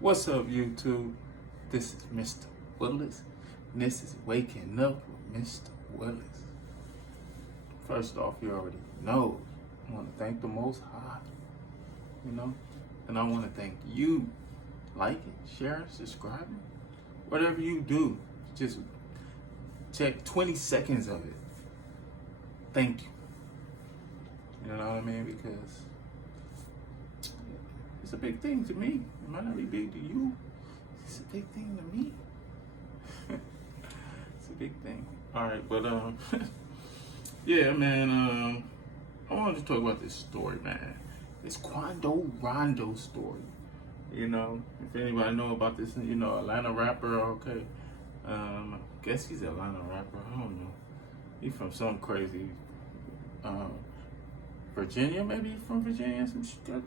What's up, YouTube? This is Mr. Willis, and this is Waking Up with Mr. Willis. First off, you already know, I want to thank the Most High, and I want to thank you. Liking, sharing, subscribing, whatever you do, just check 20 seconds of it. Thank you. You know what I mean? Because it's a big thing to me. It might not be big to you. It's a big thing to me. It's a big thing. All right, but yeah, man. I wanted to talk about this story, man. This Quando Rondo story. If anybody know about this, Atlanta rapper. Okay, I guess he's an Atlanta rapper. I don't know. He's from some crazy, Virginia, maybe from Virginia, some shit.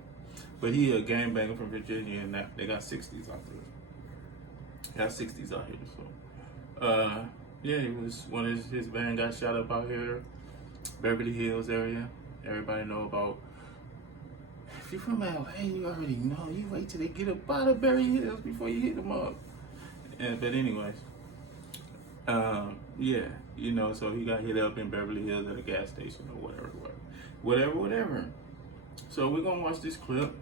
But he a gangbanger from Virginia, and they got 60s out there. Got 60s out here, so yeah, it was when his van got shot up out here, Beverly Hills area. Everybody know about. If you're from LA, you already know. You wait till they get up out of Beverly Hills before you hit them up. But anyways, yeah, so he got hit up in Beverly Hills at a gas station or whatever. So we're gonna watch this clip,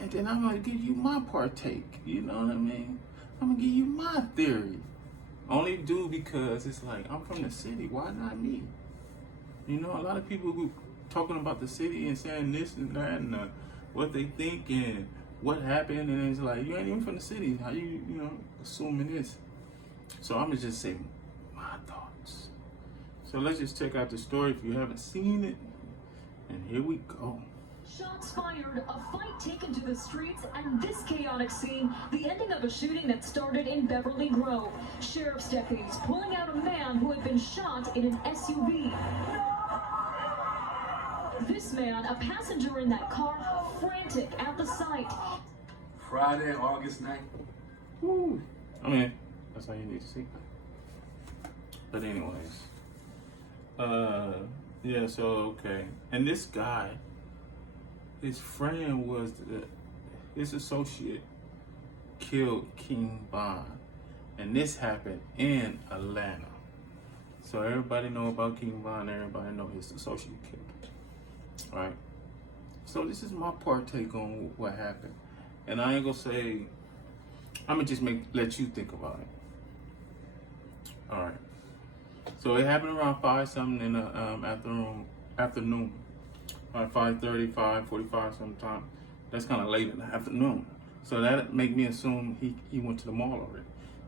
and then I'm gonna give you my partake. You know what I mean? I'm gonna give you my theory. Only do because it's like I'm from the city. Why not me? A lot of people who talking about the city and saying this and that and what they think and what happened, and it's like you ain't even from the city. How you assuming this? So I'm gonna just say my thoughts. So let's just check out the story if you haven't seen it, and here we go. Shots fired, a fight taken to the streets, and this chaotic scene, the ending of a shooting that started in Beverly Grove. Sheriff's deputies pulling out a man who had been shot in an SUV. This man, a passenger in that car, frantic at the sight. Friday, August 9th. Woo. I mean, that's all you need to see. But anyways, yeah, so okay. And this guy, his friend was his associate killed King Von. And this happened in Atlanta. So everybody know about King Von, everybody know his associate killed him. All right. So this is my partake on what happened. And I ain't gonna say, I'm gonna just let you think about it. All right. So it happened around 5 something in the afternoon. Around 5:30, 5:45 sometime. That's kind of late in the afternoon. So that make me assume he went to the mall already.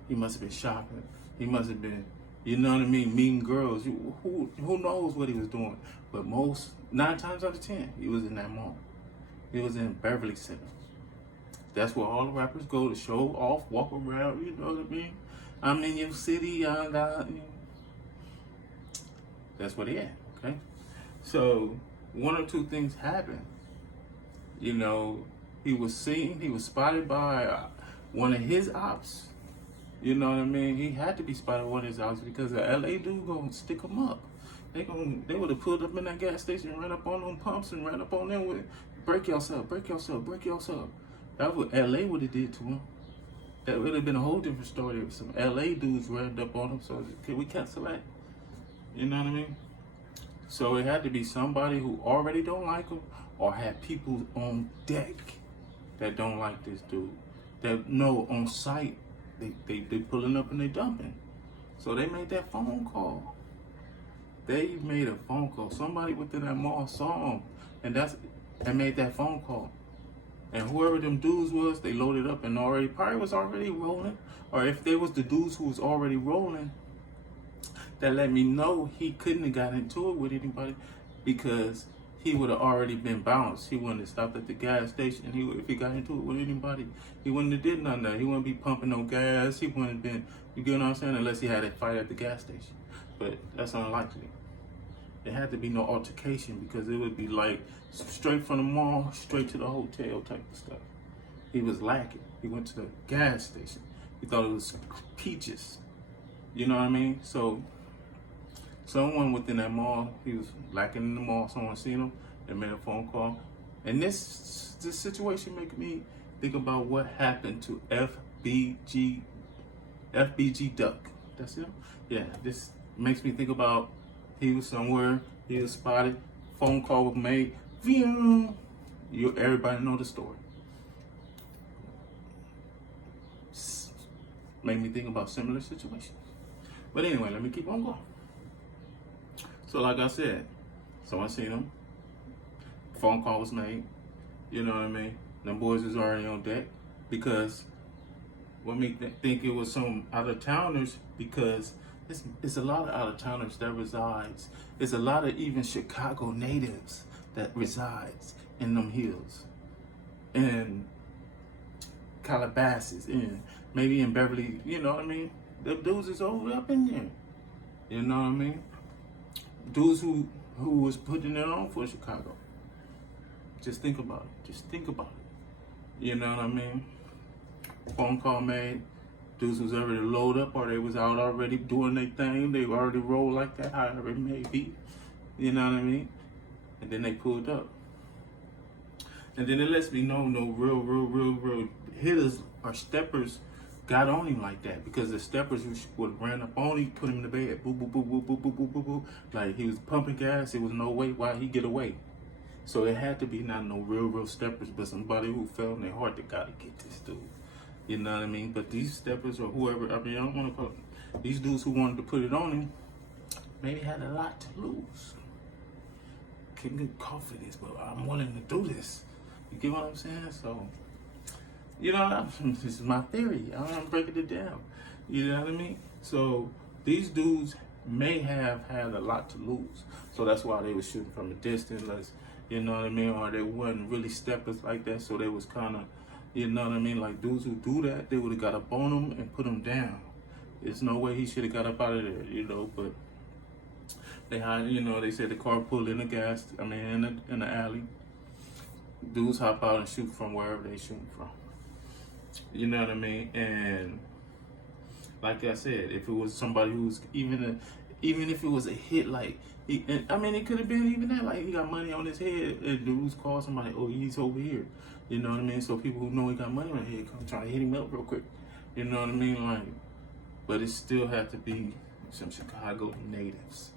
He must have been shopping. He must have been, you know what I mean, meeting girls. Who knows what he was doing? But 9 times out of 10, he was in that mall. He was in Beverly Center. That's where all the rappers go to show off, walk around. You know what I mean? I'm in your city. That's where they at. Okay. So 1 or 2 things happened. He was seen. He was spotted by one of his ops. You know what I mean? He had to be spotted by one of his ops because the LA dude gonna stick him up. They would have pulled up in that gas station, ran up on them pumps, and ran up on them with break yourself. That's what LA would have did to him. That would have been a whole different story if some LA dudes ran up on him. So can we cancel that? You know what I mean? So it had to be somebody who already don't like him, or had people on deck that don't like this dude. That know on site they pulling up and they dumping. So they made that phone call. They made a phone call. Somebody within that mall saw him, and made that phone call. And whoever them dudes was, they loaded up and probably was already rolling. Or if they was the dudes who was already rolling, that let me know he couldn't have got into it with anybody because he would have already been bounced. He wouldn't have stopped at the gas station. If he got into it with anybody, he wouldn't have did nothing there. He wouldn't be pumping no gas. He wouldn't have been, you get what I'm saying? Unless he had a fight at the gas station. But that's unlikely. There had to be no altercation because it would be like straight from the mall, straight to the hotel type of stuff. He was lacking. He went to the gas station. He thought it was peaches. You know what I mean? So someone within that mall, he was lacking in the mall, someone seen him, they made a phone call. And this situation make me think about what happened to FBG Duck. That's him? Yeah, this makes me think about he was somewhere, he was spotted, phone call was made, everybody know the story. Made me think about similar situations. But anyway, let me keep on going. So like I said, someone seen him, phone call was made, you know what I mean? Them boys was already on deck because what made me think it was some out-of-towners because it's a lot of out-of-towners that resides. It's a lot of even Chicago natives that resides in them hills. And Calabasas, and maybe in Beverly, you know what I mean? The dudes is over up in there. You know what I mean? Dudes who was putting it on for Chicago. Just think about it. Just think about it. You know what I mean? Phone call made. Dudes was already load up or they was out already doing their thing. They already rolled like that, however it may be. You know what I mean? And then they pulled up. And then it lets me know no real hitters or steppers got on him like that because the steppers would ran up on him, put him in the bed, boo, boo, boo, boo, boo, boo, boo, boo, boo. Like he was pumping gas, it was no way why he get away. So it had to be not no real steppers, but somebody who felt in their heart that gotta get this dude. You know what I mean? But these steppers or whoever, I mean, I don't want to call them, these dudes who wanted to put it on him, maybe had a lot to lose. Couldn't get caught for this, but I'm willing to do this. You get what I'm saying? So, you know, this is my theory. I'm breaking it down. You know what I mean? So these dudes may have had a lot to lose. So that's why they were shooting from a distance, you know what I mean? Or they wasn't really steppers like that. So they was kind of, you know what I mean? Like dudes who do that, they would have got up on him and put him down. There's no way he should have got up out of there, you know, but they had, you know, they said the car pulled in the the alley. Dudes hop out and shoot from wherever they shooting from. You know what I mean? And like I said, if it was somebody who's even if it was a hit, like it could have been even that, like he got money on his head, and dudes call somebody, oh, he's over here. You know what I mean? So people who know he got money on his head come try to hit him up real quick. You know what I mean? Like, but it still had to be some Chicago natives.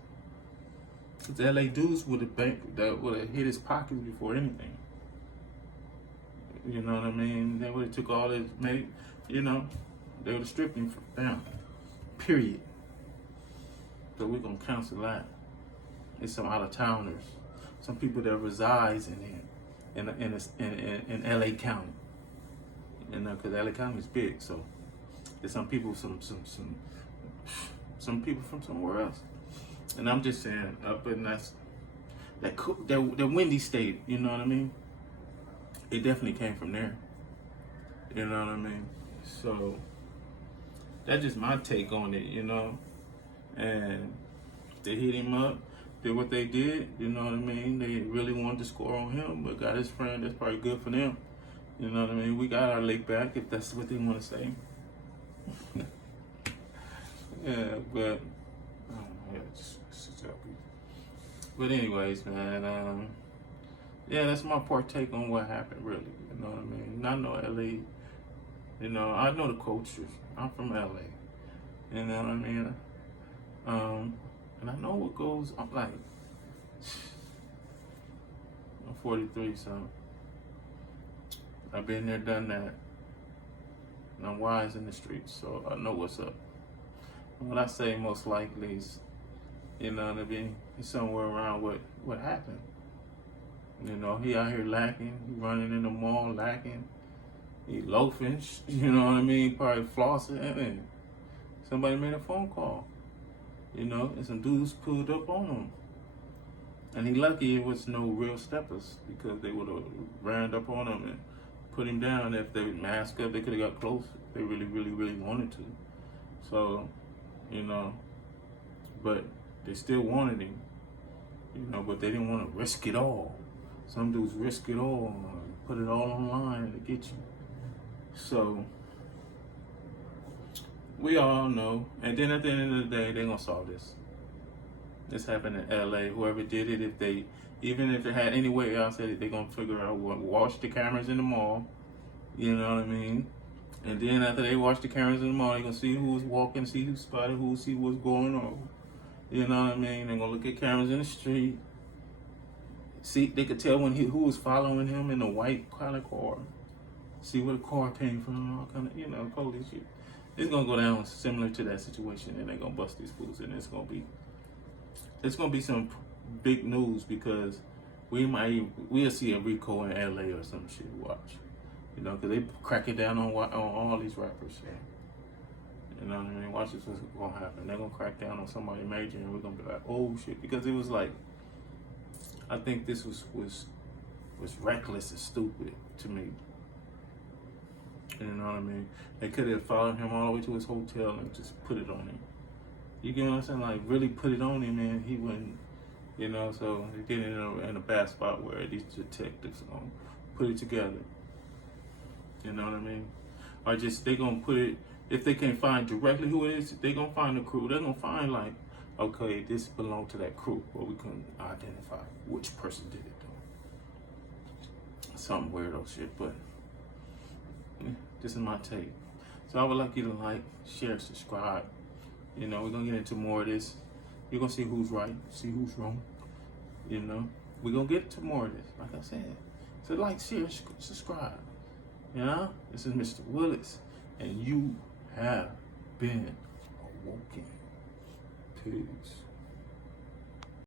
Cause the LA dudes would have hit his pockets before anything. You know what I mean? They would have took all his, you know, they would have stripped him down. Period. So we're gonna cancel that. It's some out-of-towners, some people that resides in LA County. You know, because LA County is big, so there's some people, some people from somewhere else. And I'm just saying, up in that windy state, you know what I mean? It definitely came from there. You know what I mean? So that's just my take on it, you know? And they hit him up, did what they did, you know what I mean? They really wanted to score on him, but got his friend, that's probably good for them. You know what I mean? We got our leg back, if that's what they want to say. Yeah, but but anyways, man, yeah, that's my partake on what happened, really. You know what I mean? I know LA, you know, I know the culture. I'm from LA. You know what I mean? And I know what goes, I'm 43, so I've been there, done that. And I'm wise in the streets, so I know what's up. And what I say most likely is, you know what I mean, it's somewhere around what happened. You know, he out here lacking, he running in the mall lacking, he loafing, you know what I mean, probably flossing, and somebody made a phone call, you know, and some dudes pulled up on him. And he lucky it was no real steppers, because they would have ran up on him and put him down. If they would mask up, they could have got close if they really wanted to. So, you know, but they still wanted him, you know, but they didn't want to risk it all. Some dudes risk it all, put it all online to get you. So, we all know. And then at the end of the day, they're going to solve this. This happened in LA. Whoever did it, even if it had any way else, they're going to figure out what, wash the cameras in the mall, You know what I mean? And then after they watch the cameras in the morning, they're gonna see who was walking, see who spotted who, see what's going on. You know what I mean? They're gonna look at cameras in the street. See, they could tell when who was following him in a white kind of car. See where the car came from, all kind of, police shit. It's gonna go down similar to that situation, and they're gonna bust these fools, and it's gonna be some big news because we'll see a Rico in LA or some shit. Watch, because they crack it down on all these rappers. So. You know what I mean? Watch this, what's gonna happen. They're gonna crack down on somebody major, and we're gonna be like, oh shit, because it was like, I think this was reckless and stupid to me. You know what I mean? They could have followed him all the way to his hotel and just put it on him. You get what I'm saying? Like, really put it on him, and he wouldn't, so they get in a bad spot where these detectives are gonna put it together. You know what I mean? Or just, they gonna put it, if they can't find directly who it is, they gonna find the crew. They're gonna find, like, okay, this belonged to that crew, but we couldn't identify which person did it, though. Some weirdo shit, but this is my take. So I would like you to like, share, subscribe. We're gonna get into more of this. You're gonna see who's right, see who's wrong. We're gonna get to more of this, like I said. So like, share, subscribe. This is Mr. Willis, and you have been awoken. Peace.